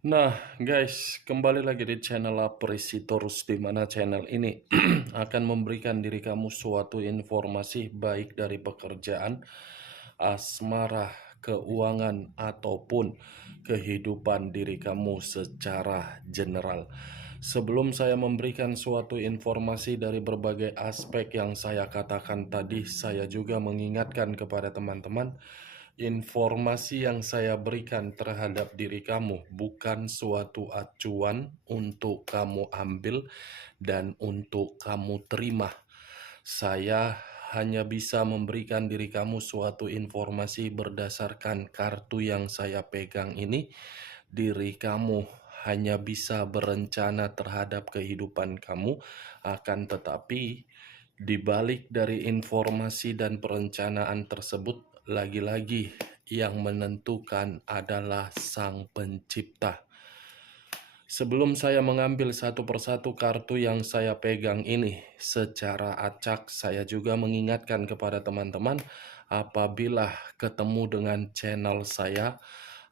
Nah, guys, kembali lagi di channel Apresi Terus, di mana channel ini akan memberikan diri kamu suatu informasi baik dari pekerjaan, asmara, keuangan, ataupun kehidupan diri kamu secara general. Sebelum saya memberikan suatu informasi dari berbagai aspek yang saya katakan tadi, saya juga mengingatkan kepada teman-teman, informasi yang saya berikan terhadap diri kamu bukan suatu acuan untuk kamu ambil dan untuk kamu terima. Saya hanya bisa memberikan diri kamu suatu informasi berdasarkan kartu yang saya pegang ini. Diri kamu hanya bisa berencana terhadap kehidupan kamu, akan tetapi di balik dari informasi dan perencanaan tersebut, lagi-lagi yang menentukan adalah Sang Pencipta. Sebelum saya mengambil satu persatu kartu yang saya pegang ini secara acak, saya juga mengingatkan kepada teman-teman apabila ketemu dengan channel saya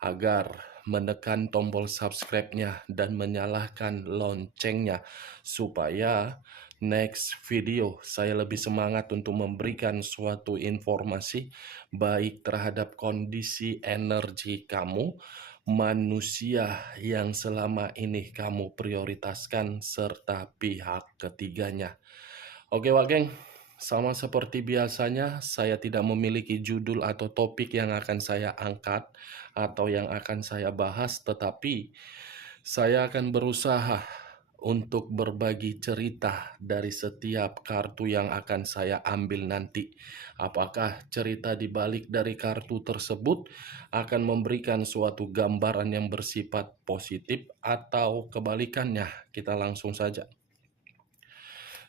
agar menekan tombol subscribe-nya dan menyalakan loncengnya supaya next video saya lebih semangat untuk memberikan suatu informasi baik terhadap kondisi energi kamu, manusia yang selama ini kamu prioritaskan, serta pihak ketiganya. Oke Wak Geng, sama seperti biasanya saya tidak memiliki judul atau topik yang akan saya angkat atau yang akan saya bahas, tetapi saya akan berusaha untuk berbagi cerita dari setiap kartu yang akan saya ambil nanti. Apakah cerita di balik dari kartu tersebut akan memberikan suatu gambaran yang bersifat positif atau kebalikannya? Kita langsung saja.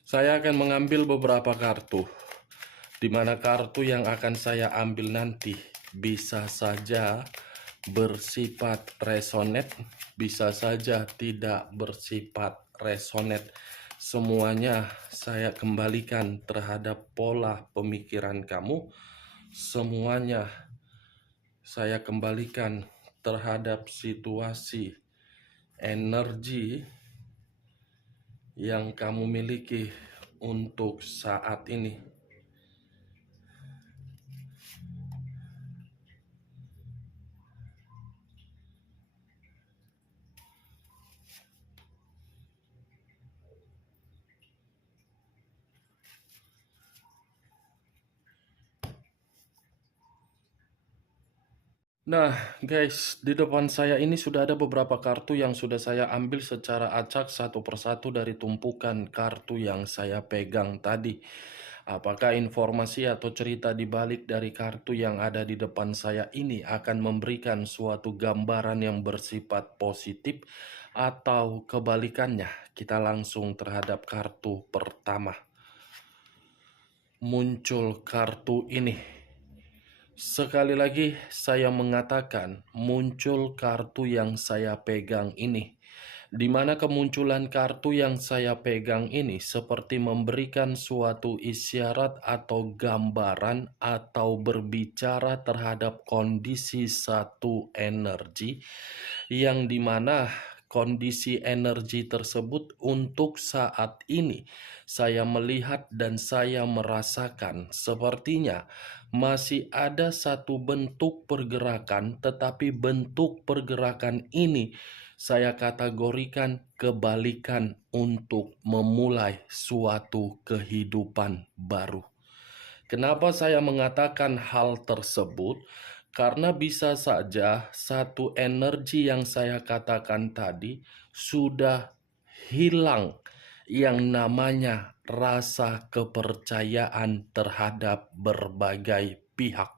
Saya akan mengambil beberapa kartu, di mana kartu yang akan saya ambil nanti bisa saja bersifat resonate, bisa saja tidak bersifat resonate. Semuanya saya kembalikan terhadap pola pemikiran kamu. Semuanya saya kembalikan terhadap situasi energi yang kamu miliki untuk saat ini. Nah, guys, di depan saya ini sudah ada beberapa kartu yang sudah saya ambil secara acak satu persatu dari tumpukan kartu yang saya pegang tadi. Apakah informasi atau cerita di balik dari kartu yang ada di depan saya ini akan memberikan suatu gambaran yang bersifat positif atau kebalikannya? Kita langsung terhadap kartu pertama. Muncul kartu ini. Sekali lagi saya mengatakan muncul kartu yang saya pegang ini, di mana kemunculan kartu yang saya pegang ini seperti memberikan suatu isyarat atau gambaran atau berbicara terhadap kondisi satu energi, yang dimana kondisi energi tersebut untuk saat ini saya melihat dan saya merasakan sepertinya masih ada satu bentuk pergerakan, tetapi bentuk pergerakan ini saya kategorikan kebalikan untuk memulai suatu kehidupan baru. Kenapa saya mengatakan hal tersebut? Karena bisa saja satu energi yang saya katakan tadi sudah hilang, yang namanya rasa kepercayaan terhadap berbagai pihak.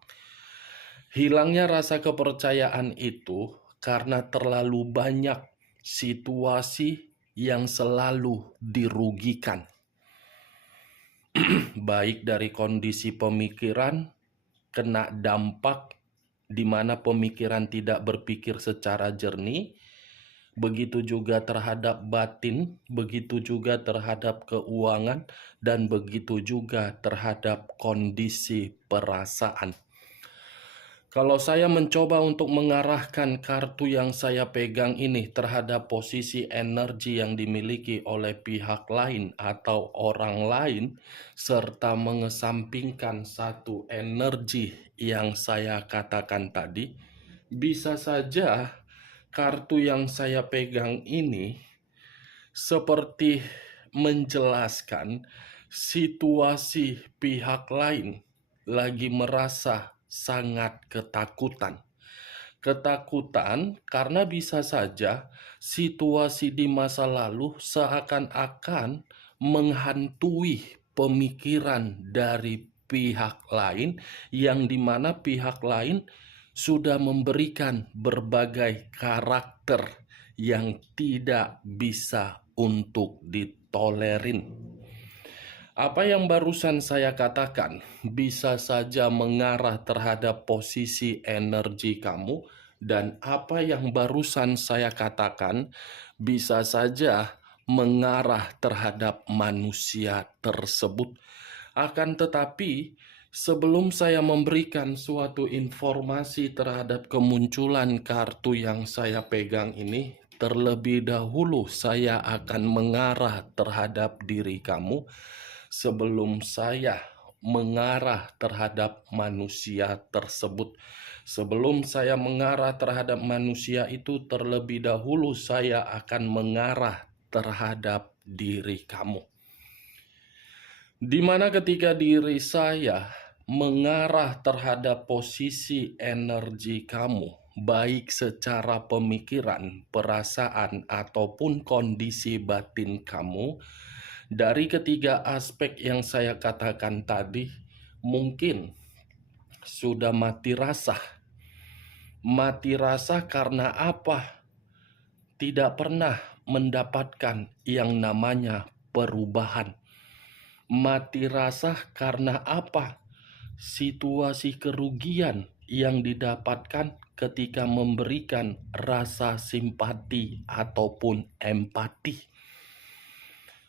Hilangnya rasa kepercayaan itu karena terlalu banyak situasi yang selalu dirugikan, baik dari kondisi pemikiran, kena dampak di mana pemikiran tidak berpikir secara jernih, begitu juga terhadap batin, begitu juga terhadap keuangan, dan begitu juga terhadap kondisi perasaan. Kalau saya mencoba untuk mengarahkan kartu yang saya pegang ini terhadap posisi energi yang dimiliki oleh pihak lain atau orang lain, serta mengesampingkan satu energi yang saya katakan tadi, bisa saja kartu yang saya pegang ini seperti menjelaskan situasi pihak lain lagi merasa sangat ketakutan. Ketakutan karena bisa saja situasi di masa lalu seakan-akan menghantui pemikiran dari pihak lain, yang dimana pihak lain sudah memberikan berbagai karakter yang tidak bisa untuk ditolerin. Apa yang barusan saya katakan bisa saja mengarah terhadap posisi energi kamu, dan apa yang barusan saya katakan bisa saja mengarah terhadap manusia tersebut. Akan tetapi, sebelum saya memberikan suatu informasi terhadap kemunculan kartu yang saya pegang ini, terlebih dahulu saya akan mengarah terhadap diri kamu sebelum saya mengarah terhadap manusia tersebut. Sebelum saya mengarah terhadap manusia itu, terlebih dahulu saya akan mengarah terhadap diri kamu. Di mana ketika diri saya mengarah terhadap posisi energi kamu, baik secara pemikiran, perasaan, ataupun kondisi batin kamu, dari ketiga aspek yang saya katakan tadi, mungkin sudah mati rasa. Mati rasa karena apa? Tidak pernah mendapatkan yang namanya perubahan. Mati rasa karena apa? Situasi kerugian yang didapatkan ketika memberikan rasa simpati ataupun empati.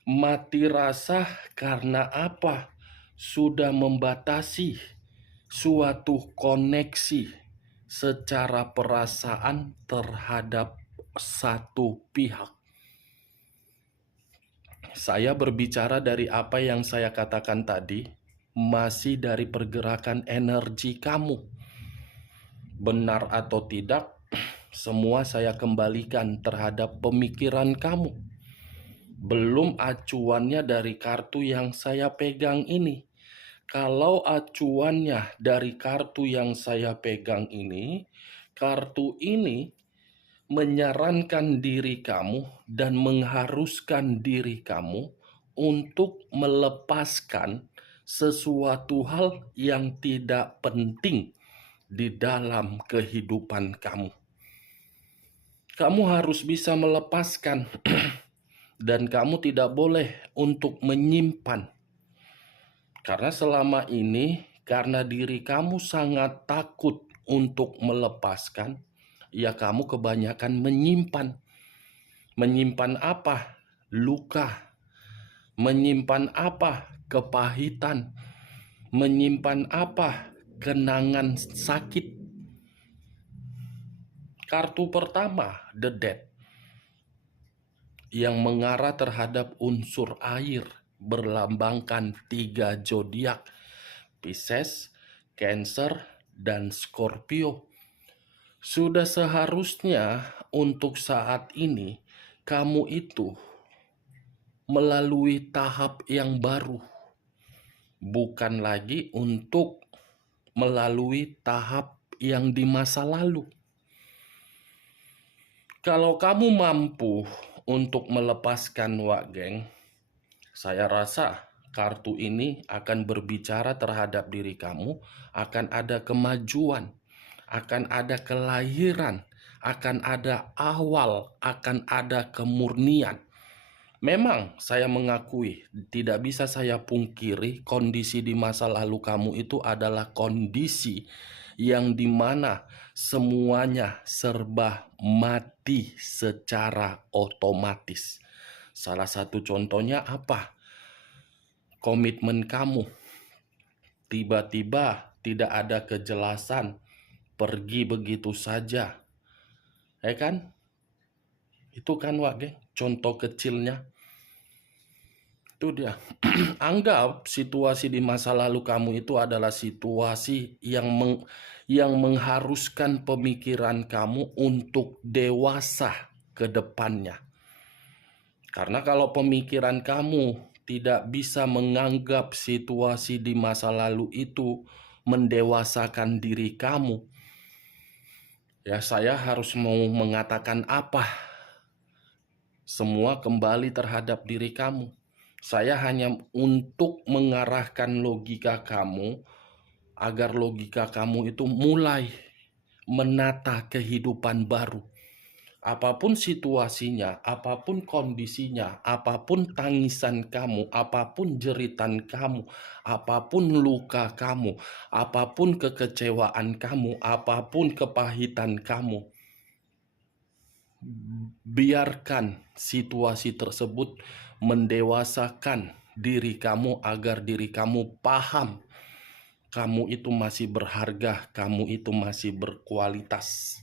Mati rasa karena apa? Sudah membatasi suatu koneksi secara perasaan terhadap satu pihak. Saya berbicara dari apa yang saya katakan tadi, masih dari pergerakan energi kamu. Benar atau tidak, semua saya kembalikan terhadap pemikiran kamu. Belum acuannya dari kartu yang saya pegang ini. Kalau acuannya dari kartu yang saya pegang ini, kartu ini menyarankan diri kamu dan mengharuskan diri kamu untuk melepaskan sesuatu hal yang tidak penting di dalam kehidupan kamu. Kamu harus bisa melepaskan dan kamu tidak boleh untuk menyimpan. Karena selama ini, karena diri kamu sangat takut untuk melepaskan, ya kamu kebanyakan menyimpan. Menyimpan apa? Luka. Menyimpan apa? Kepahitan. Menyimpan apa? Kenangan sakit. Kartu pertama, The Death, yang mengarah terhadap unsur air, berlambangkan 3 zodiak, Pisces, Cancer, dan Scorpio. Sudah seharusnya untuk saat ini kamu itu melalui tahap yang baru, bukan lagi untuk melalui tahap yang di masa lalu. Kalau kamu mampu untuk melepaskan, Wak Geng, saya rasa kartu ini akan berbicara terhadap diri kamu, akan ada kemajuan, akan ada kelahiran, akan ada awal, akan ada kemurnian. Memang saya mengakui, tidak bisa saya pungkiri kondisi di masa lalu kamu itu adalah kondisi yang dimana semuanya serba mati secara otomatis. Salah satu contohnya apa? Komitmen kamu. Tiba-tiba tidak ada kejelasan pergi begitu saja. Ya kan? Itu kan Wak geng, contoh kecilnya. Itu dia. Anggap situasi di masa lalu kamu itu adalah situasi yang mengharuskan pemikiran kamu untuk dewasa ke depannya. Karena kalau pemikiran kamu tidak bisa menganggap situasi di masa lalu itu mendewasakan diri kamu, ya saya harus mau mengatakan apa? Semua kembali terhadap diri kamu. Saya hanya untuk mengarahkan logika kamu agar logika kamu itu mulai menata kehidupan baru. Apapun situasinya, apapun kondisinya, apapun tangisan kamu, apapun jeritan kamu, apapun luka kamu, apapun kekecewaan kamu, apapun kepahitan kamu, biarkan situasi tersebut mendewasakan diri kamu agar diri kamu paham kamu itu masih berharga, kamu itu masih berkualitas.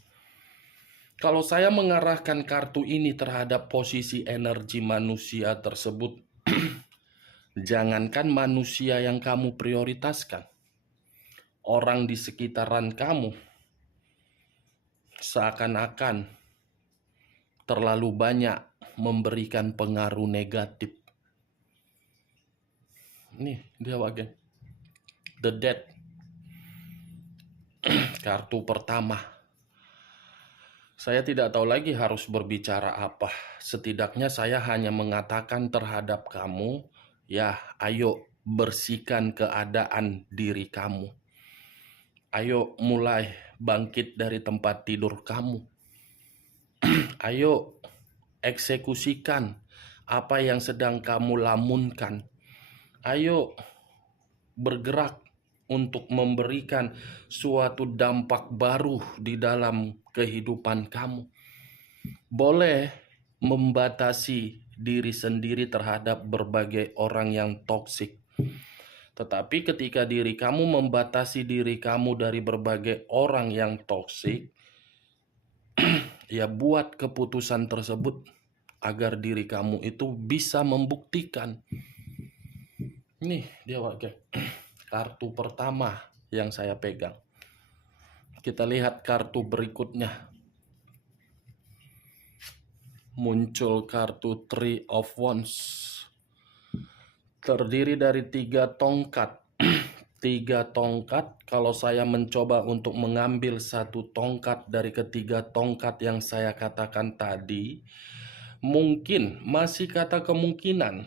Kalau saya mengarahkan kartu ini terhadap posisi energi manusia tersebut, jangankan manusia yang kamu prioritaskan, orang di sekitaran kamu seakan-akan terlalu banyak memberikan pengaruh negatif. Nih dia bagian The Death, kartu pertama. Saya tidak tahu lagi harus berbicara apa. Setidaknya saya hanya mengatakan terhadap kamu, ya ayo bersihkan keadaan diri kamu. Ayo mulai bangkit dari tempat tidur kamu. Ayo eksekusikan apa yang sedang kamu lamunkan. Ayo bergerak untuk memberikan suatu dampak baru di dalam kehidupan kamu. Boleh membatasi diri sendiri terhadap berbagai orang yang toksik. Tetapi ketika diri kamu membatasi diri kamu dari berbagai orang yang toksik, ya buat keputusan tersebut agar diri kamu itu bisa membuktikan. Nih dia pakai kartu pertama yang saya pegang. Kita lihat kartu berikutnya. Muncul kartu Three of Wands. Terdiri dari 3 tongkat. 3 tongkat, kalau saya mencoba untuk mengambil 1 tongkat dari ketiga tongkat yang saya katakan tadi, mungkin masih kata kemungkinan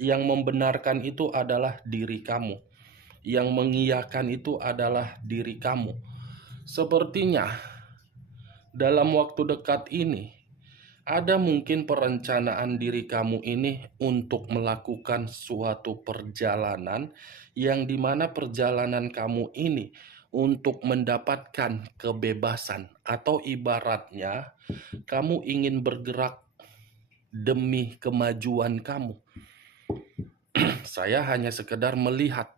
yang membenarkan itu adalah diri kamu. Yang mengiyakan itu adalah diri kamu. Sepertinya dalam waktu dekat ini ada mungkin perencanaan diri kamu ini untuk melakukan suatu perjalanan yang dimana perjalanan kamu ini untuk mendapatkan kebebasan, atau ibaratnya kamu ingin bergerak demi kemajuan kamu. Saya hanya sekedar melihat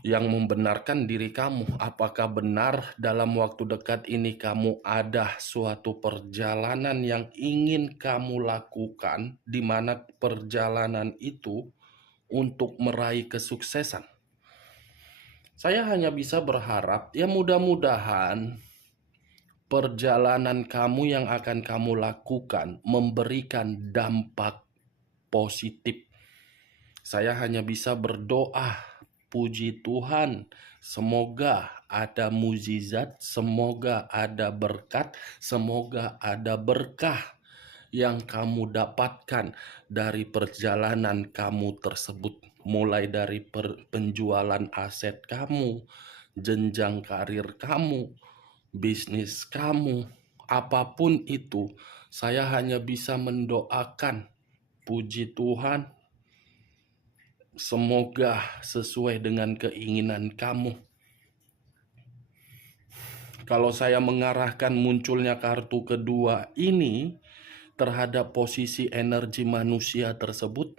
yang membenarkan diri kamu. Apakah benar dalam waktu dekat ini kamu ada suatu perjalanan yang ingin kamu lakukan, di mana perjalanan itu untuk meraih kesuksesan? Saya hanya bisa berharap, ya mudah-mudahan perjalanan kamu yang akan kamu lakukan memberikan dampak positif. Saya hanya bisa berdoa, puji Tuhan, semoga ada mukjizat, semoga ada berkat, semoga ada berkah yang kamu dapatkan dari perjalanan kamu tersebut. Mulai dari penjualan aset kamu, jenjang karir kamu, bisnis kamu, apapun itu, saya hanya bisa mendoakan, puji Tuhan, semoga sesuai dengan keinginan kamu. Kalau saya mengarahkan munculnya kartu kedua ini terhadap posisi energi manusia tersebut,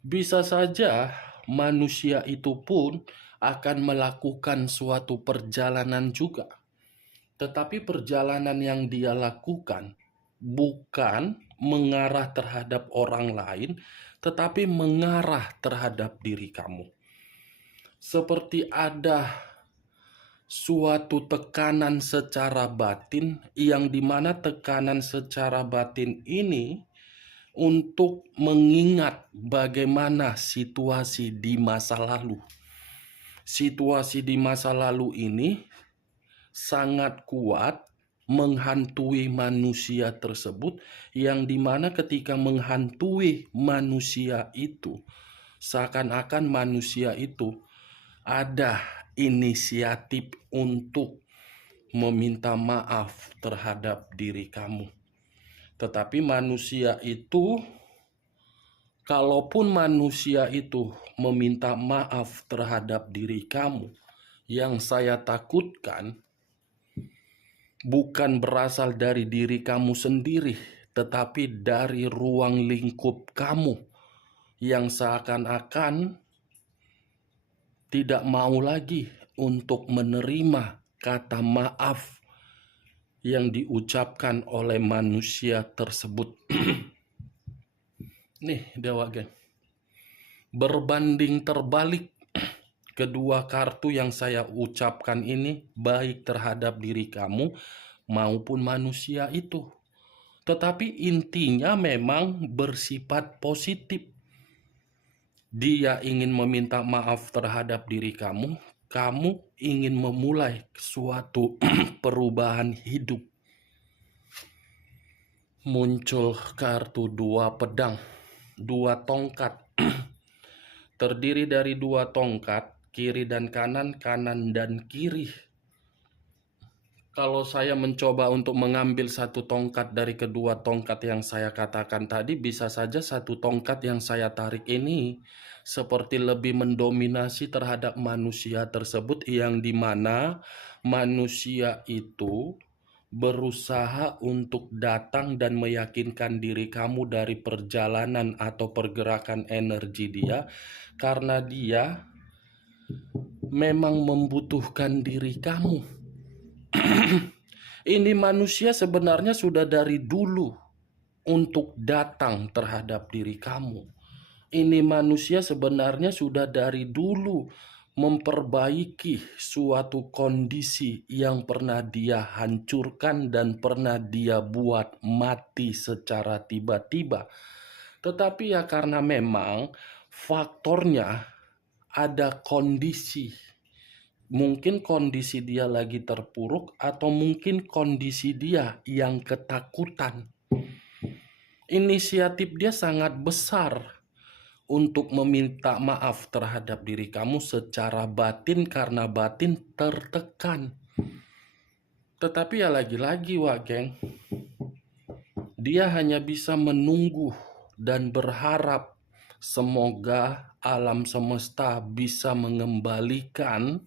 bisa saja manusia itu pun akan melakukan suatu perjalanan juga. Tetapi perjalanan yang dia lakukan bukan mengarah terhadap orang lain, tetapi mengarah terhadap diri kamu. Seperti ada suatu tekanan secara batin, yang dimana tekanan secara batin ini untuk mengingat bagaimana situasi di masa lalu. Situasi di masa lalu ini sangat kuat menghantui manusia tersebut, yang dimana ketika menghantui manusia itu, seakan-akan manusia itu ada inisiatif untuk meminta maaf terhadap diri kamu. Tetapi manusia itu, kalaupun manusia itu meminta maaf terhadap diri kamu, yang saya takutkan bukan berasal dari diri kamu sendiri, tetapi dari ruang lingkup kamu yang seakan-akan tidak mau lagi untuk menerima kata maaf yang diucapkan oleh manusia tersebut. Nih, Dewa Geng. Berbanding terbalik, kedua kartu yang saya ucapkan ini baik terhadap diri kamu maupun manusia itu. Tetapi intinya memang bersifat positif. Dia ingin meminta maaf terhadap diri kamu, kamu ingin memulai suatu perubahan hidup. Muncul kartu dua pedang, dua tongkat. Terdiri dari dua tongkat, kiri dan kanan, kanan dan kiri. Kalau saya mencoba untuk mengambil satu tongkat dari kedua tongkat yang saya katakan tadi, bisa saja satu tongkat yang saya tarik ini seperti lebih mendominasi terhadap manusia tersebut, yang dimana manusia itu berusaha untuk datang dan meyakinkan diri kamu dari perjalanan atau pergerakan energi dia, karena dia memang membutuhkan diri kamu. Ini manusia sebenarnya sudah dari dulu untuk datang terhadap diri kamu. Ini manusia sebenarnya sudah dari dulu memperbaiki suatu kondisi yang pernah dia hancurkan dan pernah dia buat mati secara tiba-tiba. Tetapi ya karena memang faktornya ada kondisi. Mungkin kondisi dia lagi terpuruk, atau mungkin kondisi dia yang ketakutan. Inisiatif dia sangat besar untuk meminta maaf terhadap diri kamu secara batin, karena batin tertekan. Tetapi ya lagi-lagi, Wak Geng, dia hanya bisa menunggu dan berharap semoga alam semesta bisa mengembalikan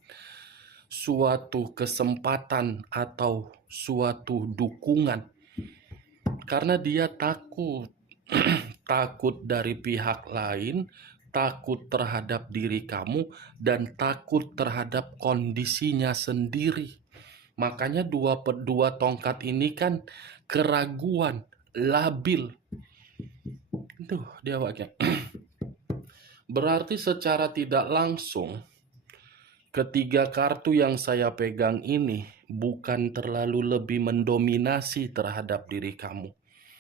suatu kesempatan atau suatu dukungan. Karena dia takut. Takut dari pihak lain, takut terhadap diri kamu, dan takut terhadap kondisinya sendiri. Makanya dua tongkat ini kan keraguan, labil. Tuh, dia wakil. Berarti secara tidak langsung, ketiga kartu yang saya pegang ini bukan terlalu lebih mendominasi terhadap diri kamu,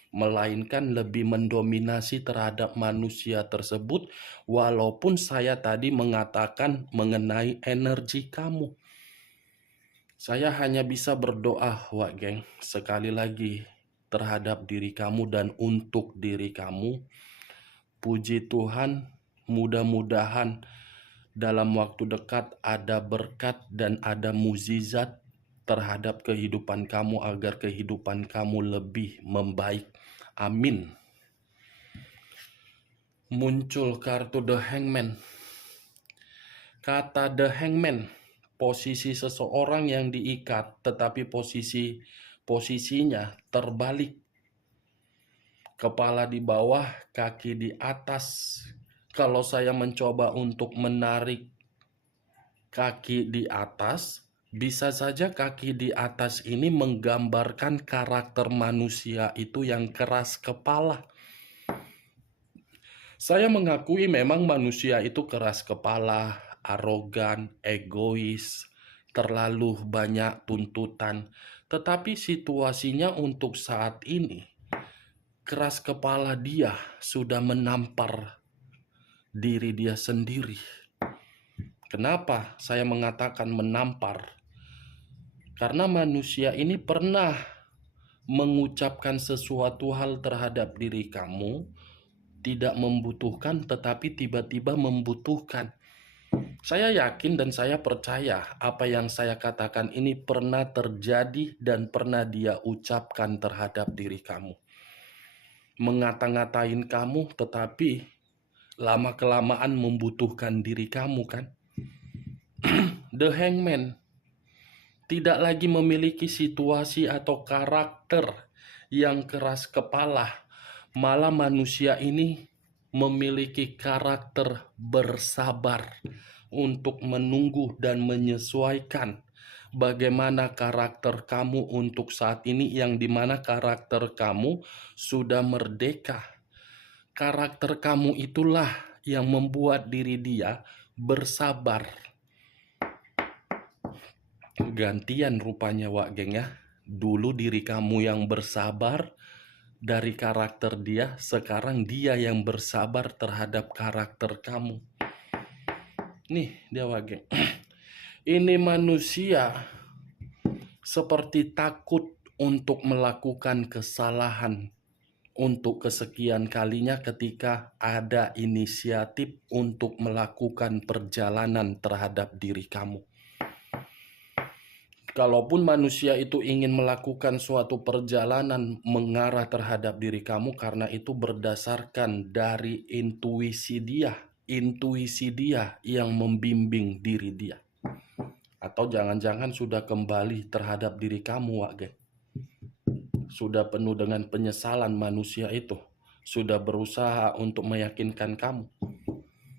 melainkan lebih mendominasi terhadap manusia tersebut, walaupun saya tadi mengatakan mengenai energi kamu. Saya hanya bisa berdoa, Wak Geng, sekali lagi terhadap diri kamu dan untuk diri kamu. Puji Tuhan, mudah-mudahan dalam waktu dekat ada berkat dan ada mukjizat terhadap kehidupan kamu, agar kehidupan kamu lebih membaik. Amin. Muncul kartu The Hangman. Kata The Hangman, posisi seseorang yang diikat, tetapi posisinya terbalik. Kepala di bawah, kaki di atas. Kalau saya mencoba untuk menarik kaki di atas, bisa saja kaki di atas ini menggambarkan karakter manusia itu yang keras kepala. Saya mengakui memang manusia itu keras kepala, arogan, egois, terlalu banyak tuntutan. Tetapi situasinya untuk saat ini, keras kepala dia sudah menampar diri dia sendiri. Kenapa saya mengatakan menampar? Karena manusia ini pernah mengucapkan sesuatu hal terhadap diri kamu, tidak membutuhkan tetapi tiba-tiba membutuhkan. Saya yakin dan saya percaya apa yang saya katakan ini pernah terjadi dan pernah dia ucapkan terhadap diri kamu. Mengata-ngatain kamu tetapi lama-kelamaan membutuhkan diri kamu kan. The Hangman tidak lagi memiliki situasi atau karakter yang keras kepala. Malah manusia ini memiliki karakter bersabar untuk menunggu dan menyesuaikan bagaimana karakter kamu untuk saat ini, yang dimana karakter kamu sudah merdeka. Karakter kamu itulah yang membuat diri dia bersabar. Gantian rupanya Wak Geng ya. Dulu diri kamu yang bersabar dari karakter dia, sekarang dia yang bersabar terhadap karakter kamu. Nih dia Wak Geng. Ini manusia seperti takut untuk melakukan kesalahan untuk kesekian kalinya ketika ada inisiatif untuk melakukan perjalanan terhadap diri kamu. Kalaupun manusia itu ingin melakukan suatu perjalanan mengarah terhadap diri kamu, karena itu berdasarkan dari intuisi dia yang membimbing diri dia. Atau jangan-jangan sudah kembali terhadap diri kamu, Wak Geng. Sudah penuh dengan penyesalan manusia itu. Sudah berusaha untuk meyakinkan kamu.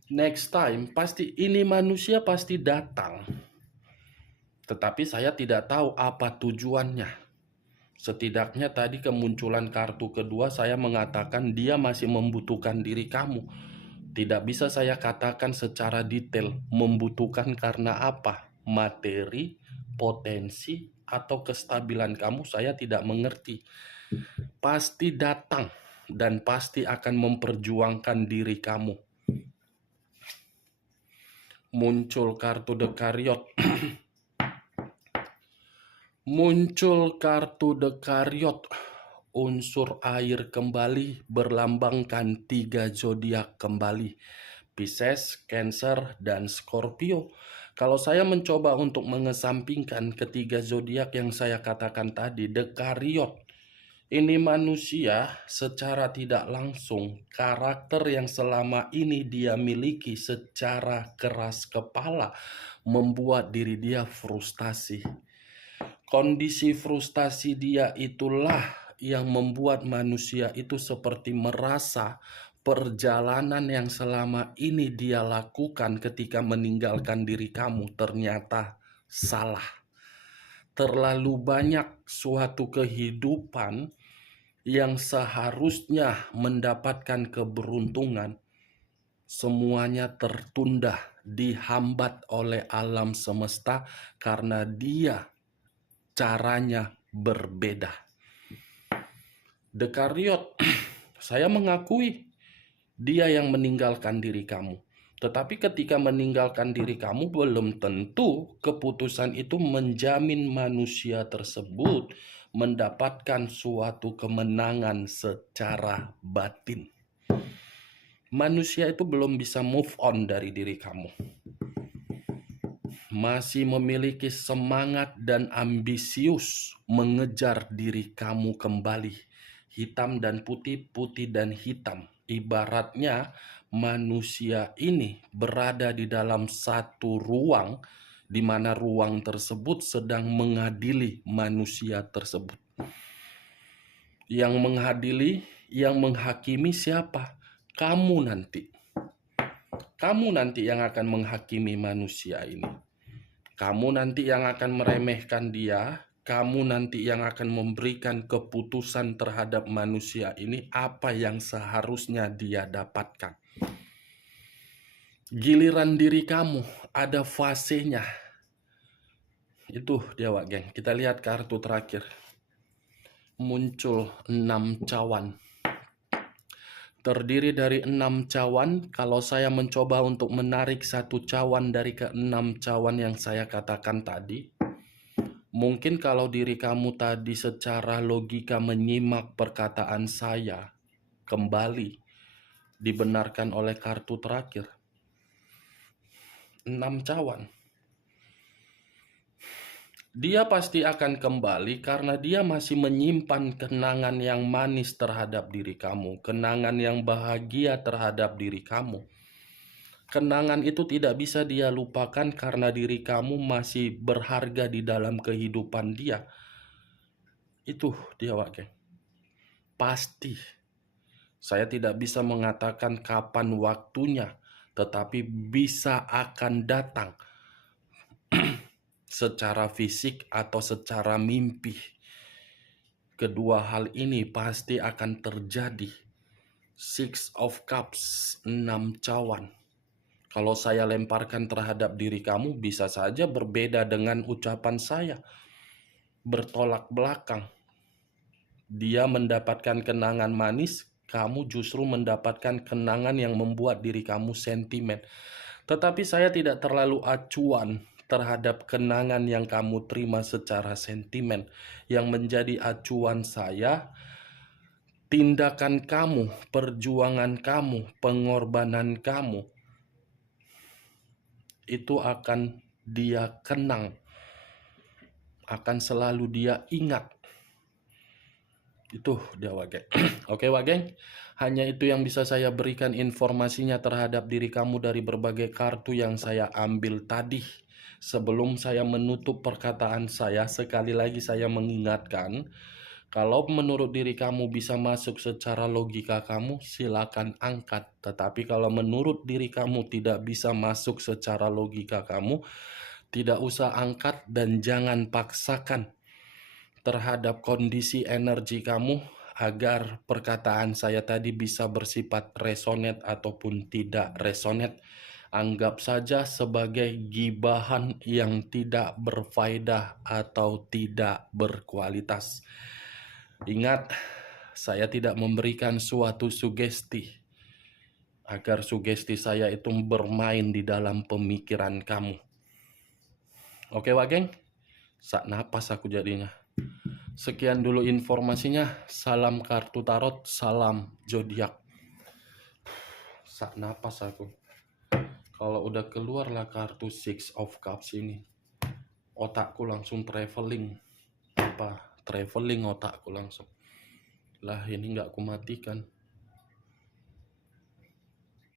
Next time, pasti ini manusia pasti datang. Tetapi saya tidak tahu apa tujuannya. Setidaknya tadi kemunculan kartu kedua saya mengatakan dia masih membutuhkan diri kamu. Tidak bisa saya katakan secara detail membutuhkan karena apa. Materi, potensi, atau kestabilan kamu saya tidak mengerti. Pasti datang dan pasti akan memperjuangkan diri kamu. Muncul kartu The Chariot. Muncul kartu The Chariot, unsur air kembali, berlambangkan 3 zodiak kembali, Pisces, Cancer, dan Scorpio. Kalau saya mencoba untuk mengesampingkan ketiga zodiak yang saya katakan tadi, The Chariot, ini manusia secara tidak langsung, karakter yang selama ini dia miliki secara keras kepala, membuat diri dia frustasi. Kondisi frustasi dia itulah yang membuat manusia itu seperti merasa perjalanan yang selama ini dia lakukan ketika meninggalkan diri kamu ternyata salah. Terlalu banyak suatu kehidupan yang seharusnya mendapatkan keberuntungan, semuanya tertunda, dihambat oleh alam semesta karena dia caranya berbeda. The Chariot, saya mengakui dia yang meninggalkan diri kamu. Tetapi ketika meninggalkan diri kamu, belum tentu keputusan itu menjamin manusia tersebut mendapatkan suatu kemenangan secara batin. Manusia itu belum bisa move on dari diri kamu. Masih memiliki semangat dan ambisius mengejar diri kamu kembali. Hitam dan putih, putih dan hitam. Ibaratnya manusia ini berada di dalam satu ruang, di mana ruang tersebut sedang mengadili manusia tersebut. Yang menghadili, yang menghakimi siapa? Kamu nanti. Kamu nanti yang akan menghakimi manusia ini. Kamu nanti yang akan meremehkan dia. Kamu nanti yang akan memberikan keputusan terhadap manusia ini apa yang seharusnya dia dapatkan. Giliran diri kamu ada fasenya. Itu dia, Wak Geng. Kita lihat kartu terakhir. Muncul 6 cawan. Terdiri dari 6 cawan. Kalau saya mencoba untuk menarik satu cawan dari ke-6 cawan yang saya katakan tadi, mungkin kalau diri kamu tadi secara logika menyimak perkataan saya, kembali dibenarkan oleh kartu terakhir. 6 cawan. Dia pasti akan kembali karena dia masih menyimpan kenangan yang manis terhadap diri kamu, kenangan yang bahagia terhadap diri kamu. Kenangan itu tidak bisa dia lupakan karena diri kamu masih berharga di dalam kehidupan dia. Itu dia, Wak Geng. Pasti. Saya tidak bisa mengatakan kapan waktunya, tetapi bisa akan datang secara fisik atau secara mimpi. Kedua hal ini pasti akan terjadi. Six of Cups, 6 cawan. Kalau saya lemparkan terhadap diri kamu, bisa saja berbeda dengan ucapan saya. Bertolak belakang. Dia mendapatkan kenangan manis, kamu justru mendapatkan kenangan yang membuat diri kamu sentimen. Tetapi saya tidak terlalu acuan terhadap kenangan yang kamu terima secara sentimen. Yang menjadi acuan saya, tindakan kamu, perjuangan kamu, pengorbanan kamu, itu akan dia kenang, akan selalu dia ingat. Itu dia, Wak Geng. Oke, Wak Geng, hanya itu yang bisa saya berikan informasinya terhadap diri kamu dari berbagai kartu yang saya ambil tadi. Sebelum saya menutup perkataan saya, sekali lagi saya mengingatkan, kalau menurut diri kamu bisa masuk secara logika kamu, silakan angkat. Tetapi kalau menurut diri kamu tidak bisa masuk secara logika kamu, tidak usah angkat dan jangan paksakan terhadap kondisi energi kamu agar perkataan saya tadi bisa bersifat resonate ataupun tidak resonate. Anggap saja sebagai gibahan yang tidak berfaedah atau tidak berkualitas. Ingat, saya tidak memberikan suatu sugesti agar sugesti saya itu bermain di dalam pemikiran kamu. Oke, Wak Geng? Sak napas aku jadinya. Sekian dulu informasinya. Salam kartu tarot, salam zodiak. Sak napas aku. Kalau udah keluarlah kartu Six of Cups ini, otakku langsung traveling. Traveling otakku langsung. Lah, ini nggak aku matikan.